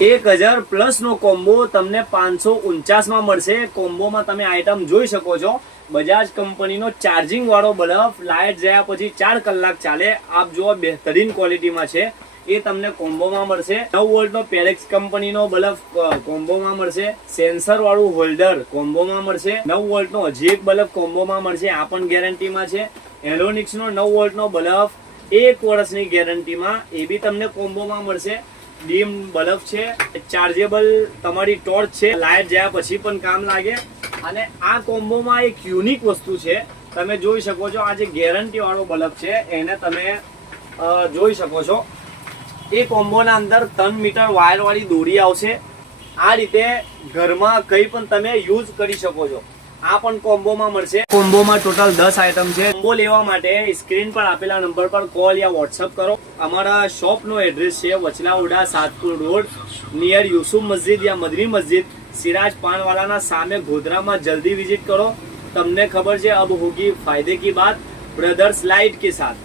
1000 plus નો combo તમને 549 માં મળશે। કોમ્બોમાં તમે આઈટમ જોઈ શકો છો, બજાજ કંપનીનો ચાર્જિંગ વાળો બલ્બ, લાઇટ જયા પછી 4 કલાક ચાલે, આપ જુઓ બેહતરીન ક્વોલિટીમાં છે, એ તમને કોમ્બોમાં મળશે। 9 વોલ્ટનો પેરેક્સ કંપનીનો બલ્બ કોમ્બોમાં મળશે। સેન્સર વાળું હોલ્ડર કોમ્બોમાં મળશે। 9 વોલ્ટનો હજી એક બલ્બ કોમ્બોમાં મળશે, આ પણ ગેરંટીમાં છે। હેલોનિક્સનો 9 વોલ્ટનો બલ્બ 1 વર્ષની ગેરંટીમાં, એ બી તમને કોમ્બોમાં મળશે। ડીમ બલ્બ છે, ચાર્જેબલ તમારી ટોર્ચ છે, લાઇટ જયા પછી પણ કામ લાગે। અને આ કોમ્બોમાં એક યુનિક વસ્તુ છે, તમે જોઈ શકો છો, આ જે ગેરંટી વાળો બલ્બ છે એને તમે જોઈ શકો છો। એ કોમ્બોના અંદર 3 મીટર વાયર વાળી દોરી આવશે। આ રીતે ઘરમાં કંઈ પણ તમે યુઝ કરી શકો છો। આ પણ કોમ્બોમાં મળશે। કોમ્બોમાં ટોટલ 10 આઈટમ છે। કોમ્બો લેવા માટે સ્ક્રીન પર આપેલા નંબર પર કોલ યા વોટ્સઅપ કરો। અમારા શોપનો એડ્રેસ છે વચલાઉડા સાતપુર રોડ, નિયર યુસુફ મસ્જિદ યા મદની મસ્જિદ, સિરાજ પાનવાલાના સામે, ગોધરામાં। જલ્દી વિઝિટ કરો। તમને ખબર છે, અબ હોગી ફાયદે કી બાત, બ્રધર્સ લાઇટ કે સાથ।